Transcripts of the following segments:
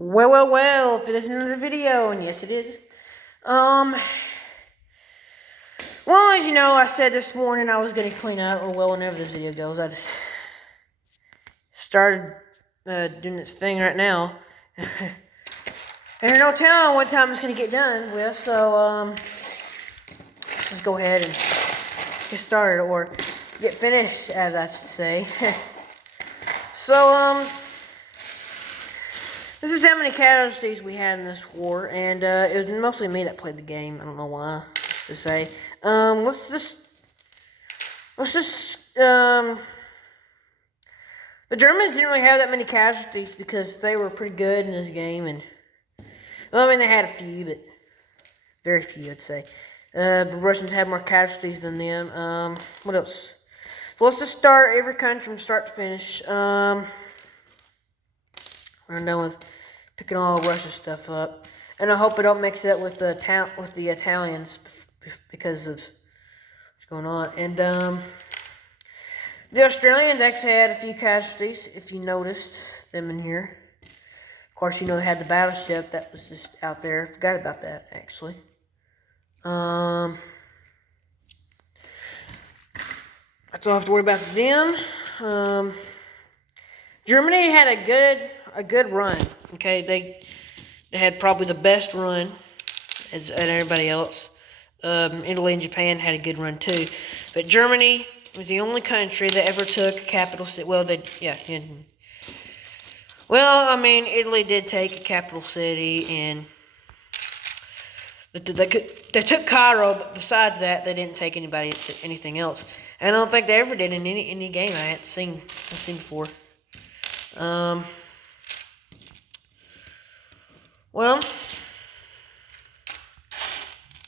Well, if it isn't another video, and yes it is. Well, as you know, I said this morning I was going to clean up, or well, whenever this video goes, I just started doing this thing right now. And there's no telling what time it's going to get done with, so, let's just go ahead and get started, or get finished, as I should say. So, this is how many casualties we had in this war, and it was mostly me that played the game. I don't know why, just to say. Let's just, the Germans didn't really have that many casualties because they were pretty good in this game, and, well, I mean, they had a few, but very few, I'd say. The Russians had more casualties than them. What else? So let's just start every country from start to finish. We're done with picking all Russia stuff up, and I hope I don't mix it up with the Italians because of what's going on. And the Australians actually had a few casualties, if you noticed them in here. Of course, you know they had the battleship that was just out there. I forgot about that actually. That's all I have to worry about them. Germany had a good run. Okay, they had probably the best run as everybody else. Italy and Japan had a good run too, but Germany was the only country that ever took a capital city. Well, well, I mean, Italy did take a capital city, and they took Cairo, but besides that, they didn't take anything else. And I don't think they ever did in any game I've seen before. Well,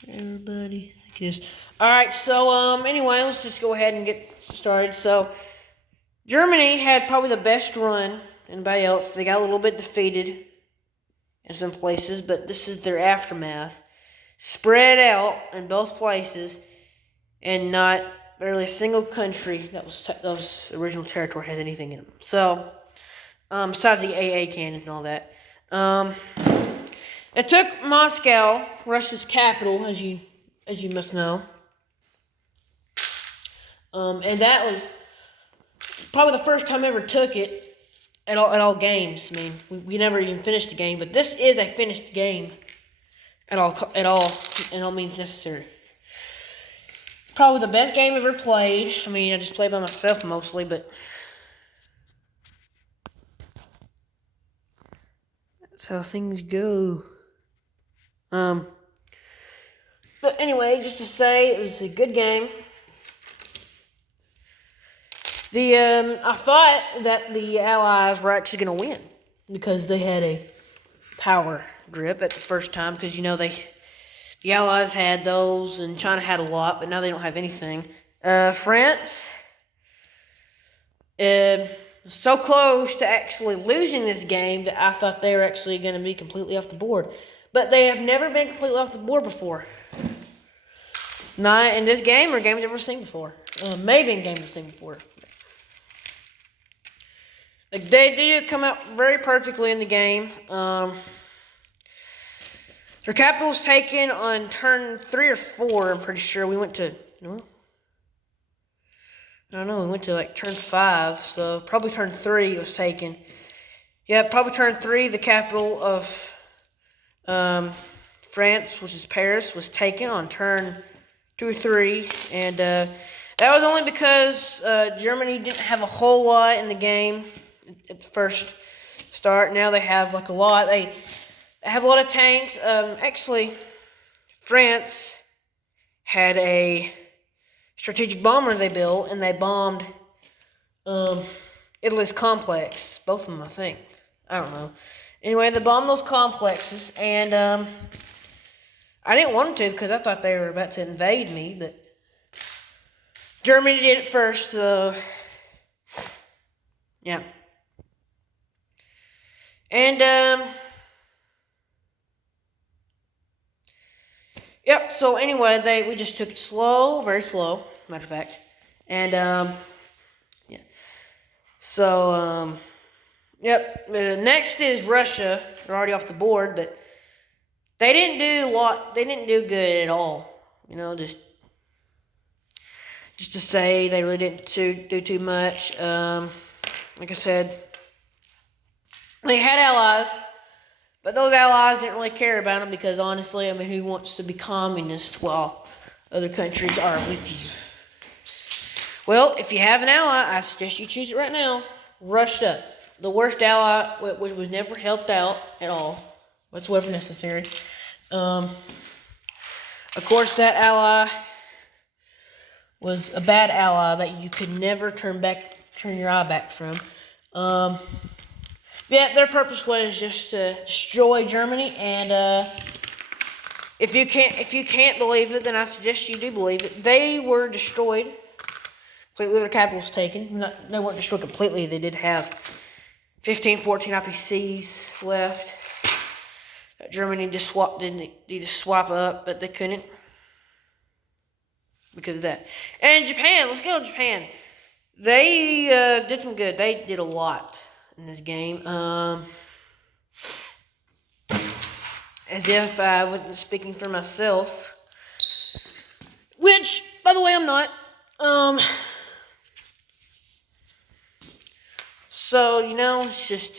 everybody, I think it is. Alright, so, anyway, let's just go ahead and get started. So, Germany had probably the best run than anybody else. They got a little bit defeated in some places, but this is their aftermath. Spread out in both places, and not barely a single country that was original territory has anything in them. So, besides the AA cannons and all that. It took Moscow, Russia's capital, as you must know. And that was probably the first time I ever took it at all games. I mean, we never even finished the game, but this is a finished game at all means necessary. Probably the best game I've ever played. I mean, I just play by myself mostly, but that's how things go. But anyway, just to say, it was a good game. I thought that the Allies were actually going to win because they had a power grip at the first time, because, you know, the Allies had those and China had a lot, but now they don't have anything. France, so close to actually losing this game that I thought they were actually going to be completely off the board. But they have never been completely off the board before. Not in this game or games I've ever seen before. Maybe in games I've seen before. But they do come out very perfectly in the game. Their capital was taken on turn 3 or 4, I'm pretty sure. We went to, well, I don't know, we went to like turn 5, so probably turn 3 was taken. Yeah, probably turn 3, the capital of France, which is Paris, was taken on turn 2 or 3, and that was only because Germany didn't have a whole lot in the game at the first start. Now they have like a lot. They have a lot of tanks. Actually, France had a strategic bomber they built, and they bombed Italy's complex. Both of them, I think. I don't know. Anyway, they bombed those complexes, and I didn't want them to because I thought they were about to invade me, but Germany did it first, so yeah. And yep, so anyway, we just took it slow, very slow, matter of fact. And yeah. So Yep. Next is Russia. They're already off the board, but they didn't do a lot. They didn't do good at all. You know, just to say they really didn't do too much. Like I said, they had allies, but those allies didn't really care about them because honestly, I mean, who wants to be communist while other countries are with you? Well, if you have an ally, I suggest you choose it right now. Russia, the worst ally, which was never helped out at all, whatsoever necessary. Of course, that ally was a bad ally that you could never turn your eye back from. Yeah, their purpose was just to destroy Germany, and if you can't believe it, then I suggest you do believe it. They were destroyed. Completely, their capital was taken. They weren't destroyed completely. They did have 15, 14 IPCs left. Germany needed to swap up, but they couldn't because of that. And Japan, let's go to Japan. They did some good. They did a lot in this game. As if I wasn't speaking for myself, which, by the way, I'm not. So, you know, it's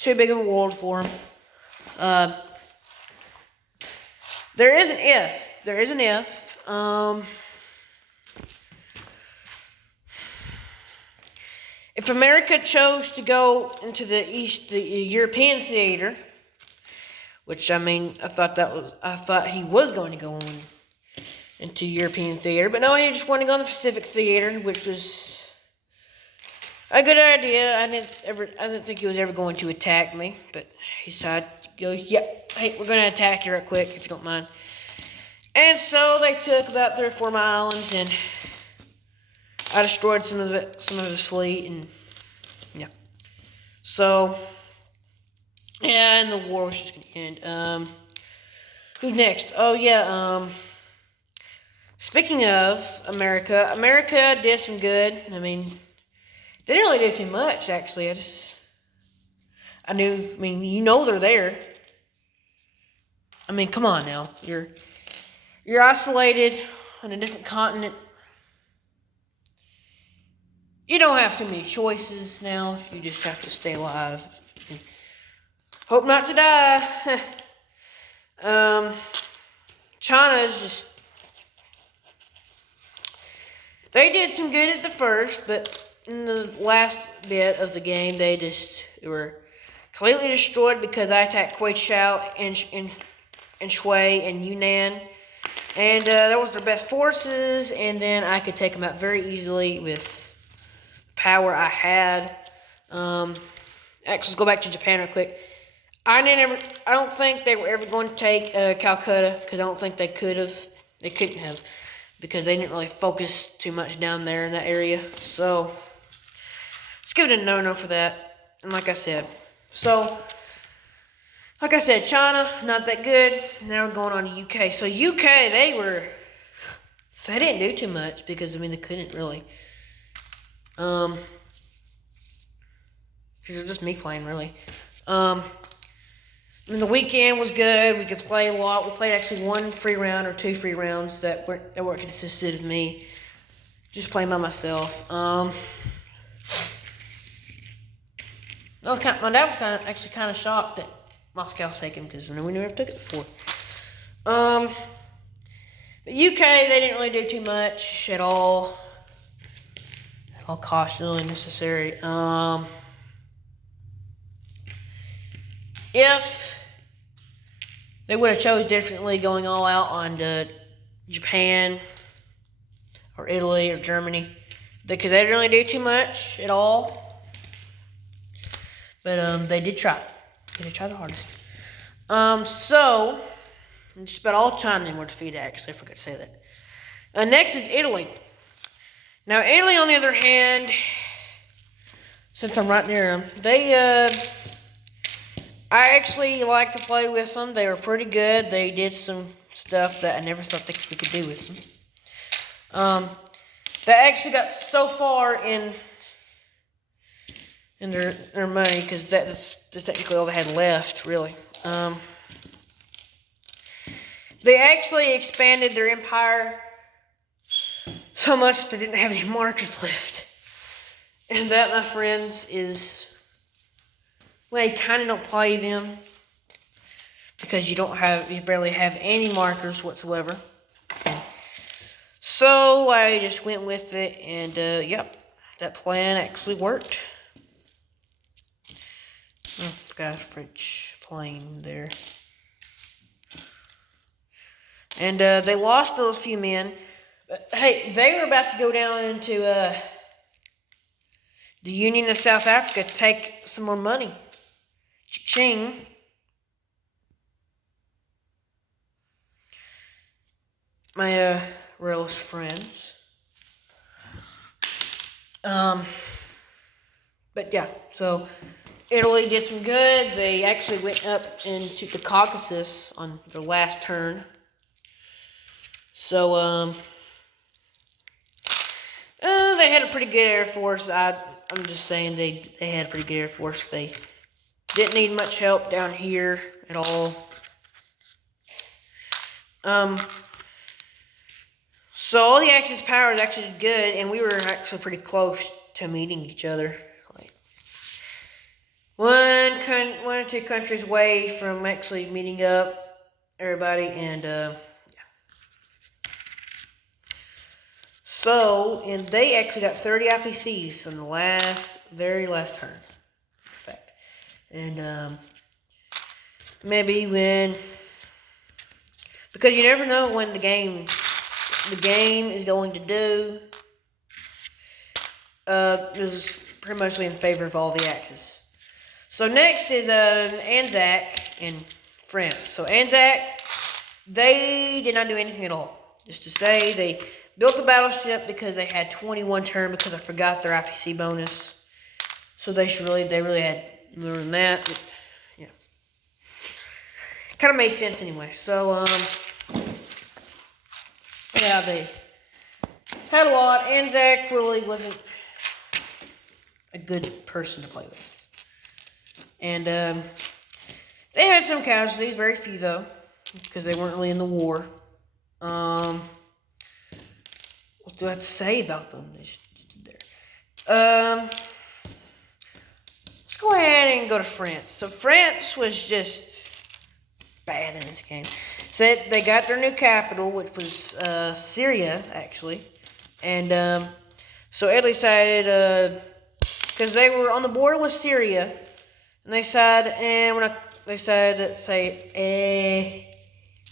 too big of a world for them. There is an if. There is an if. If America chose to go into the European theater, which I mean, I thought he was going to go into European theater, but no, he just wanted to go in the Pacific theater, which was a good idea. I didn't think he was ever going to attack me, but he decided to go, yep, hey, we're going to attack you right quick, if you don't mind. And so they took about 3 or 4 of my islands, and I destroyed some of his fleet, and yeah. So, yeah, and the war was just going to end. Who's next? Oh, yeah, speaking of America, America did some good. I mean, they didn't really do too much, actually. I mean, you know they're there. I mean, come on now. You're isolated on a different continent. You don't have too many choices now. You just have to stay alive. Hope not to die. China is just... They did some good at the first, but in the last bit of the game, they were completely destroyed because I attacked Quetzal and Shui and Yunnan. And that was their best forces, and then I could take them out very easily with the power I had. Actually, let's go back to Japan real quick. I don't think they were ever going to take Calcutta, because I don't think they couldn't have, because they didn't really focus too much down there in that area. So, let's give it a no-no for that. And like I said, China, not that good. Now we're going on to UK. So UK, they didn't do too much because, I mean, they couldn't really. Because it was just me playing, really. I mean, the weekend was good. We could play a lot. We played actually 1 free round or 2 free rounds that weren't consisted of me just playing by myself. My dad was actually kind of shocked that Moscow was taken because we never took it before. But UK, they didn't really do too much at all. At all cost really necessary. If they would have chose differently, going all out on Japan or Italy or Germany, because they didn't really do too much at all. But they did try. They did try the hardest. So just about all China were defeated. Actually, I forgot to say that. Next is Italy. Now Italy, on the other hand, since I'm right near them, I actually like to play with them. They were pretty good. They did some stuff that I never thought we could do with them. They actually got so far in and their money, because that's technically all they had left, really. They actually expanded their empire so much they didn't have any markers left. And that, my friends, is... Well, you kind of don't play them because you barely have any markers whatsoever. So I just went with it, and yep, that plan actually worked. Oh, got a French plane there. And they lost those few men. But, hey, they were about to go down into the Union of South Africa to take some more money. Cha-ching. My royalist friends. But yeah, so Italy did some good. They actually went up into the Caucasus on their last turn. So they had a pretty good air force. I'm just saying they had a pretty good air force. They didn't need much help down here at all. So all the Axis powers actually did good, and we were actually pretty close to meeting each other. Like one or two countries away from actually meeting up everybody, and yeah. So, and they actually got 30 IPCs on the very last turn. In fact. And maybe because you never know when the game is going to do. Is pretty much in favor of all the Axis. So next is Anzac in France. So Anzac, they did not do anything at all. Just to say, they built a battleship because they had 21 turn because I forgot their IPC bonus. So they really had more than that. But, yeah. Kind of made sense anyway. So, yeah, they had a lot. Anzac really wasn't a good person to play with. And, they had some casualties, very few though, because they weren't really in the war. What do I have to say about them? They just stood there. Let's go ahead and go to France. So France was just bad in this game. So they got their new capital, which was Syria, actually. And so Italy decided, because they were on the border with Syria, and they decided,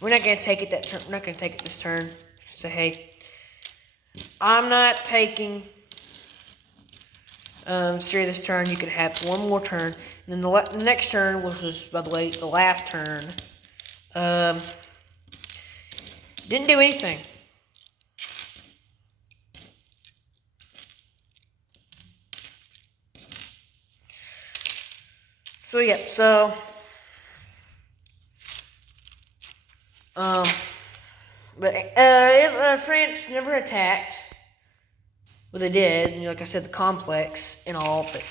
we're not going to take it that turn. We're not going to take it this turn. Say, hey, I'm not taking Syria this turn. You can have one more turn. And then the next turn, which was, by the way, the last turn, didn't do anything. So, yeah, so... But France never attacked. Well, they did, and like I said, the complex and all, but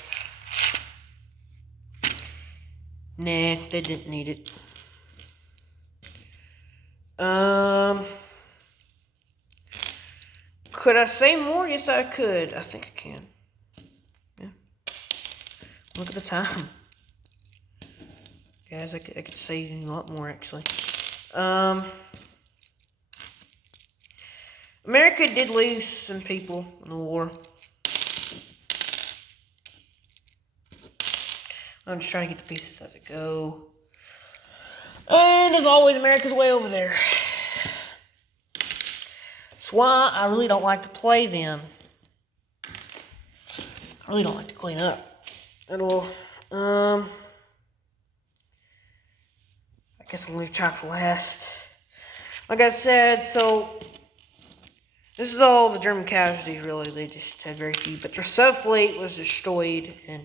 nah, they didn't need it. Could I say more? Yes, I could. I think I can. Yeah. Look at the time. Guys, I could say a lot more, actually. America did lose some people in the war. I'm just trying to get the pieces as I go. And as always, America's way over there. That's why I really don't like to play them. I really don't like to clean up at all. I guess I'm going to try for last. Like I said, so this is all the German casualties, really. They just had very few. But their sub-fleet was destroyed, and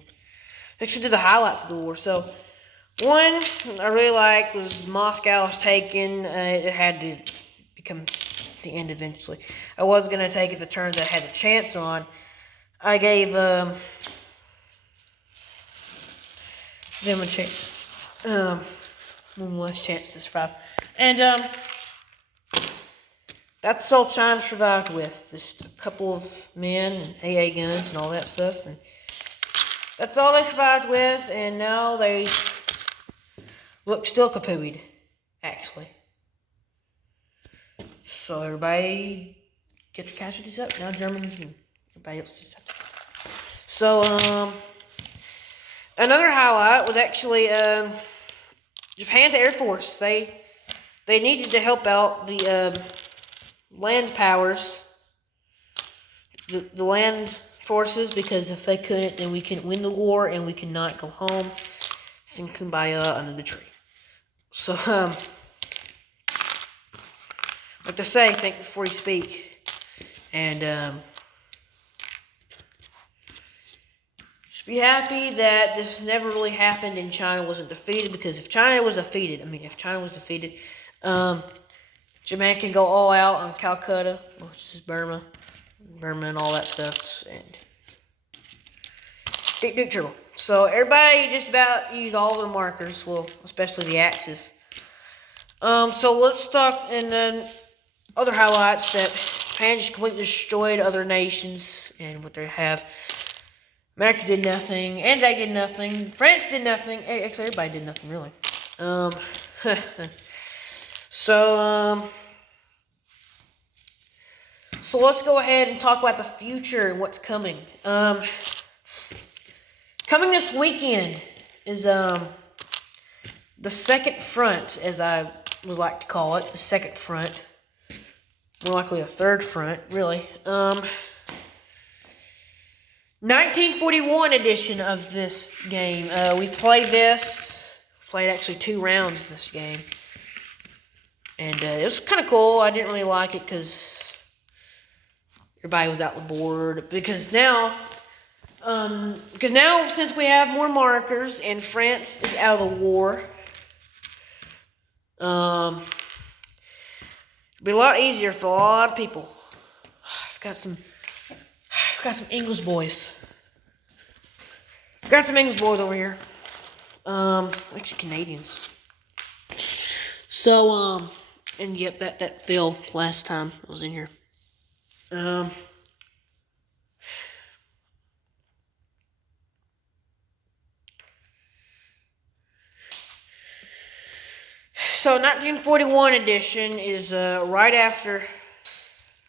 actually did the highlights of the war. So, one I really liked was Moscow was taken. It had to become the end eventually. I was going to take it the turn that I had a chance on. I gave them a chance. One last chance to survive. And that's all China survived with. Just a couple of men and AA guns and all that stuff. And that's all they survived with, and now they look still kapooed, actually. So everybody get their casualties up. Now Germans and everybody else just have to go. So, another highlight was actually Japan's Air Force. They needed to help out the land powers, the land forces, because if they couldn't, then we couldn't win the war and we could not go home, sing Kumbaya under the tree. So, like to say, think before you speak, and just be happy that this never really happened and China wasn't defeated, because if China was defeated, Japan can go all out on Calcutta, which is Burma and all that stuff, and Duke Turtle. So everybody just about used all their markers, well, especially the axes. So let's talk, and then other highlights that Japan just completely destroyed other nations and what they have. America did nothing, and they did nothing. France did nothing. Actually, everybody did nothing, really. So let's go ahead and talk about the future and what's coming. Coming this weekend is the second front, as I would like to call it, the second front. More likely a third front, really. 1941 edition of this game. We played actually 2 rounds this game. And it was kind of cool. I didn't really like it because everybody was out the board. Because now, since we have more markers and France is out of the war, it'll be a lot easier for a lot of people. I've got some English boys. Got some English boys over here. Actually Canadians. So, and yep, that Phil last time I was in here. So 1941 edition is right after.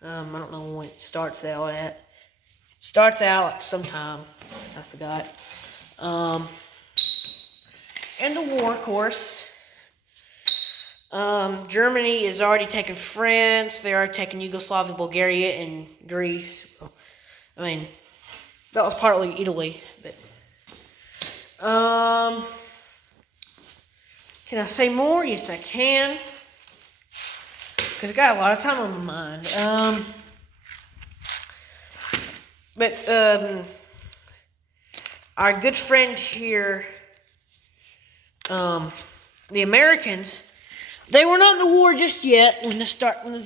I don't know when it starts out at. It starts out sometime. I forgot. And the war, of course. Germany is already taking France. They are taking Yugoslavia, Bulgaria, and Greece. I mean, that was partly Italy, but can I say more? Yes, I can. Because I got a lot of time on my mind. But our good friend here, the Americans, they were not in the war just yet when this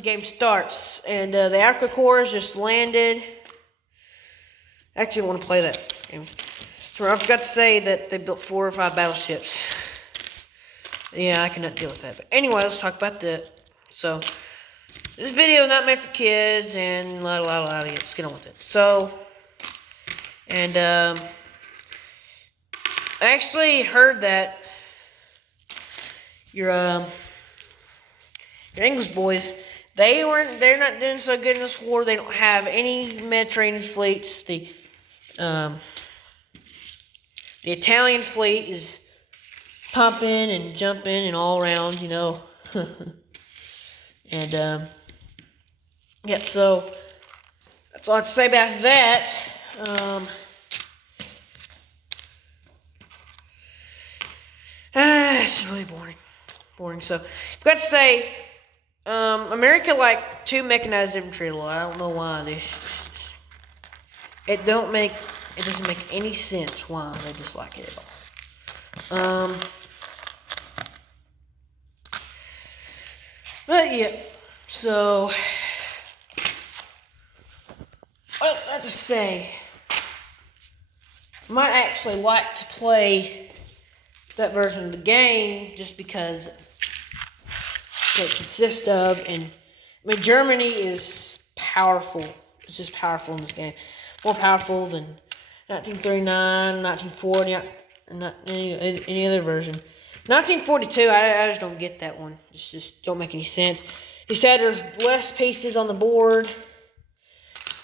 game starts, and the Africa Corps just landed. Actually, I want to play that game. So I forgot to say that they built 4 or 5 battleships. Yeah, I cannot deal with that. But anyway, let's talk about that. So this video is not meant for kids, and let's get on with it. So, and I actually heard that your English boys, they're not doing so good in this war. They don't have any Mediterranean fleets. The Italian fleet is pumping and jumping and all around, you know. And yeah, so that's all I have to say about that. It's really boring. So I've got to say, America like 2 mechanized infantry. I don't know why it doesn't make any sense why they dislike it at all. But yeah, so well, let's just say, might actually like to play that version of the game just because what it consists of. And I mean, Germany is powerful. It's just powerful in this game. More powerful than 1939, 1940, not any other version. 1942, I just don't get that one. It just don't make any sense. He said there's less pieces on the board.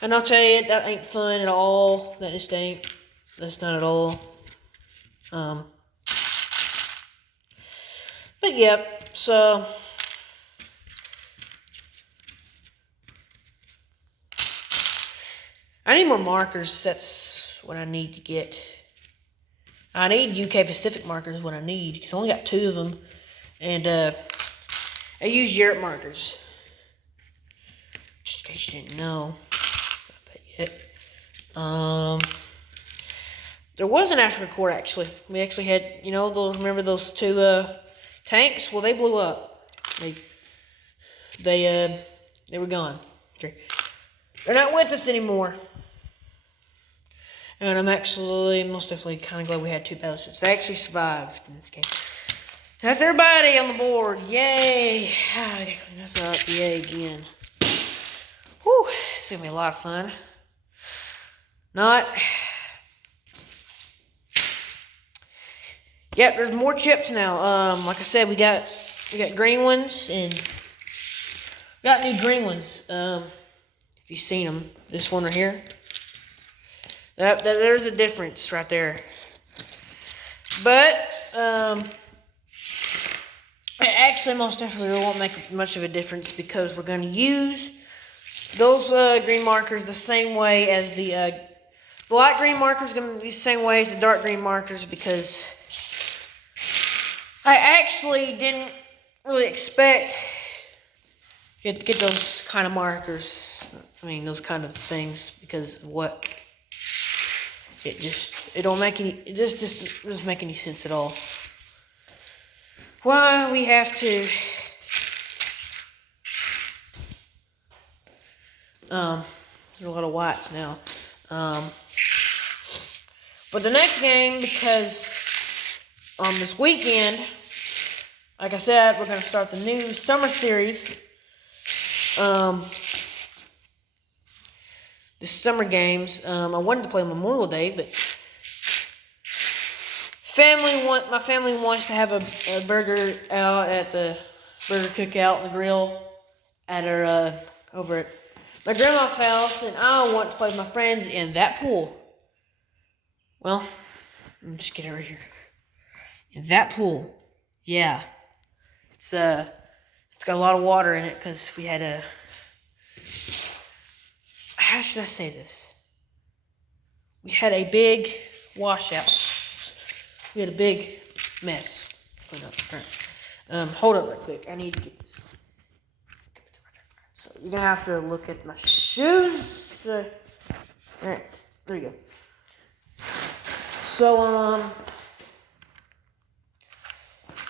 And I'll tell you, that ain't fun at all. That just ain't. That's not at all. But yep, so I need more markers. That's what I need to get. I need UK Pacific markers. What I need, because I only got 2 of them, and I use Europe markers. Just in case you didn't know about that yet. There was an afterrecord actually. We actually had, you know, remember those 2 tanks? Well, they blew up. They were gone. Okay. They're not with us anymore. And I'm actually most definitely kind of glad we had 2 battleships. They actually survived in this game. That's everybody on the board. Yay! I gotta clean this up. Yay again. Whew! It's gonna be a lot of fun. Not. Yep, there's more chips now. Like I said, we got green ones and we got new green ones. If you've seen them, this one right here. There's a difference right there. But it actually most definitely won't make much of a difference because we're going to use those green markers the same way as the light green markers going to be the same way as the dark green markers, because I actually didn't really expect to get those kind of markers. I mean, those kind of things, because of what it doesn't make any sense at all. Why we have to there's a lot of whites now. But the next game, because this weekend, like I said, we're gonna start the new summer series. The summer games. I wanted to play Memorial Day, but my family wants to have a burger out at the burger cookout and the grill at our over at my grandma's house, and I want to play with my friends in that pool. Well, let me just get over here. In that pool, yeah, it's got a lot of water in it because we had a. How should I say this? We had a big washout. We had a big mess. Hold up right quick. I need to get this. So you're gonna have to look at my shoes. Alright, there you go. So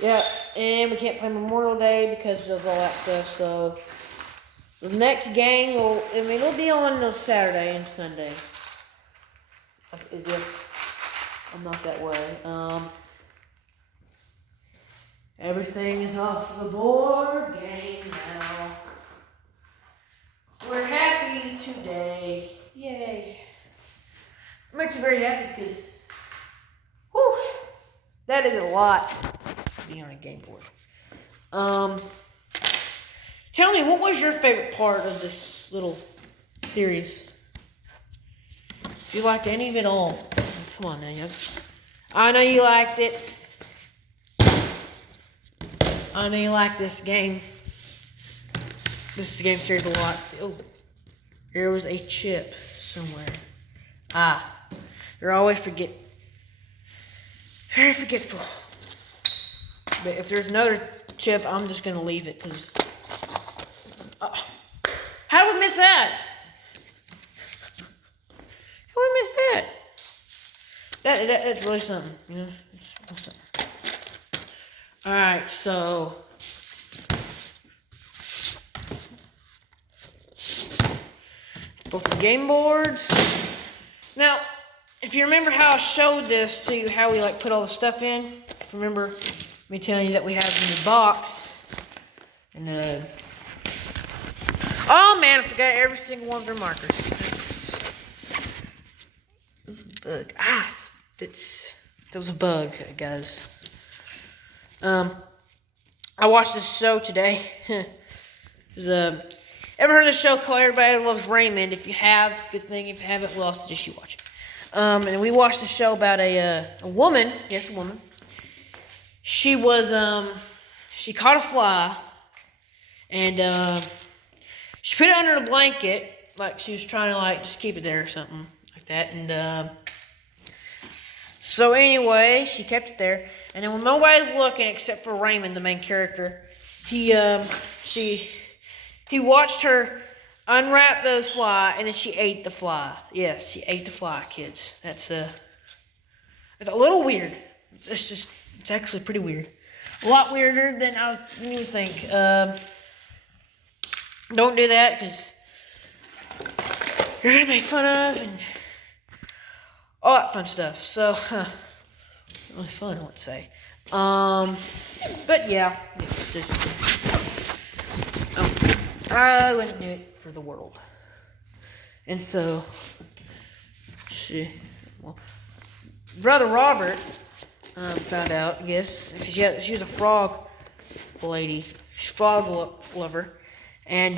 yeah, and we can't play Memorial Day because of all that stuff. So the next game it'll be on Saturday and Sunday. As if I'm not that way. Everything is off the board game now. We're happy today. Yay. I'm actually very happy because, whew, that is a lot to be on a game board. Tell me, what was your favorite part of this little series? If you liked any of it all. Come on now, young. I know you liked it. I know you like this game. This game series a lot. Oh, there was a chip somewhere. You're always very forgetful. But if there's another chip, I'm just gonna leave it because. How did we miss that? How did we miss that? That's really something, you know. It's something. All right, so. Both the game boards. Now, if you remember how I showed this to you, how we put all the stuff in remember me telling you that we have a new box. And, oh man, I forgot every single one of their markers. Bug. That was a bug, guys. I watched this show today. Ever heard of the show called Everybody Loves Raymond? If you have, it's a good thing. If you haven't, well, I suggest you watch it. And we watched the show about a woman. Yes, a woman. She was, she caught a fly. And, she put it under the blanket. Like, she was trying to, like, just keep it there or something like that. And, so anyway, she kept it there. And then when nobody's looking except for Raymond, the main character, he watched her unwrap those fly, and then she ate the fly. Yes, she ate the fly, kids. That's a little weird. It's actually pretty weird. A lot weirder than you would think. Don't do that, because you're gonna make fun of and all that fun stuff. So, really fun, I would say. But yeah, it's just. I wouldn't do it for the world. And so, Brother Robert found out, yes, because she was a frog lady, frog lover. And,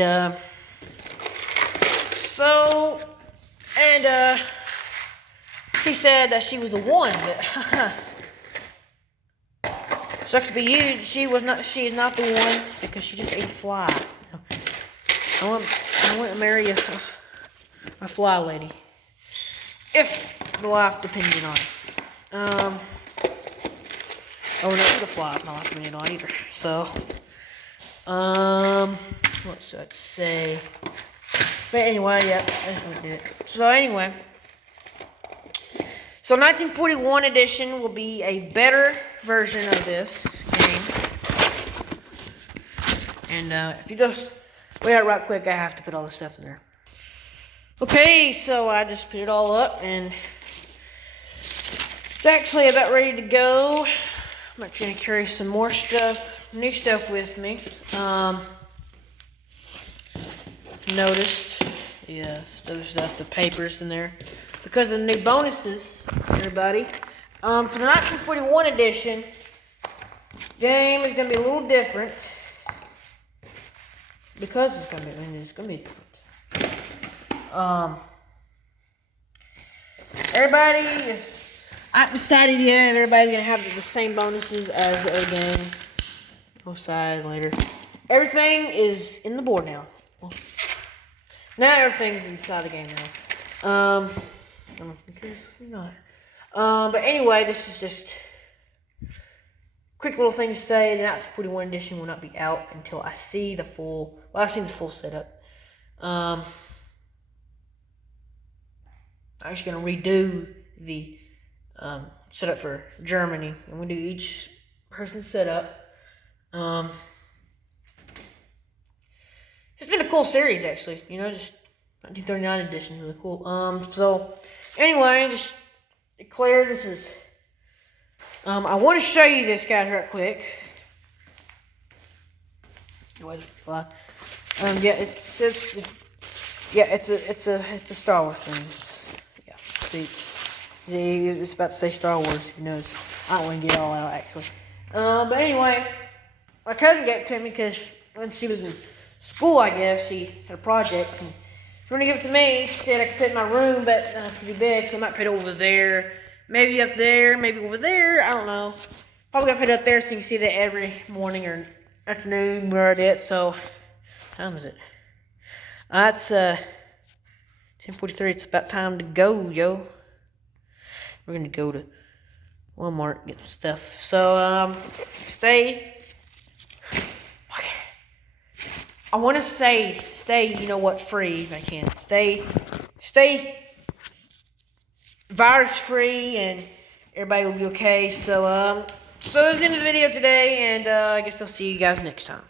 he said that she was the one, but, sucks to be you, she is not the one, because she just ate a fly. I want to marry a fly lady, if the life depended on it. I would not the fly if my life depended on either. So, what should I say? But anyway, yeah, that's what I did. So anyway, 1941 edition will be a better version of this game. And if you just wait out right quick, I have to put all this stuff in there. Okay, so I just put it all up, and it's actually about ready to go. I'm actually going to carry some more stuff, new stuff with me. Noticed, yeah, other stuff, the papers in there, because of the new bonuses, everybody. For the 1941 edition, game is going to be a little different, because it's going to be different. I've decided yet, everybody's going to have the same bonuses as the other game. We'll decide later. Everything is in the board now. Well, now everything's inside the game now. I don't know if you can or not. But anyway, this is just quick little thing to say. The 1941 edition will not be out until I see the full, I've seen the full setup. I'm actually going to redo the setup for Germany, and we'll do each person's setup. It's been a cool series, actually. You know, just 1939 edition, really cool. So anyway, just declare this is. I want to show you this, guys, right quick. Where's the fly? Yeah, it's a Star Wars thing. It's about to say Star Wars. Who knows? I don't want to get it all out, actually. But anyway, my cousin gave it to me because when she was in school, I guess, she had a project. And she wanted to give it to me. She said I could put it in my room, but it's too big, so I might put it over there. Maybe up there, maybe over there. I don't know. Probably gonna put it up there so you can see that every morning or afternoon where it is. So, what time is it? It's 10:43. It's about time to go, yo. We're gonna go to Walmart and get some stuff. So, stay. I want to say stay. You know what? Free if I can. Stay virus free, and everybody will be okay. So, so that's the end of the video today, and I guess I'll see you guys next time.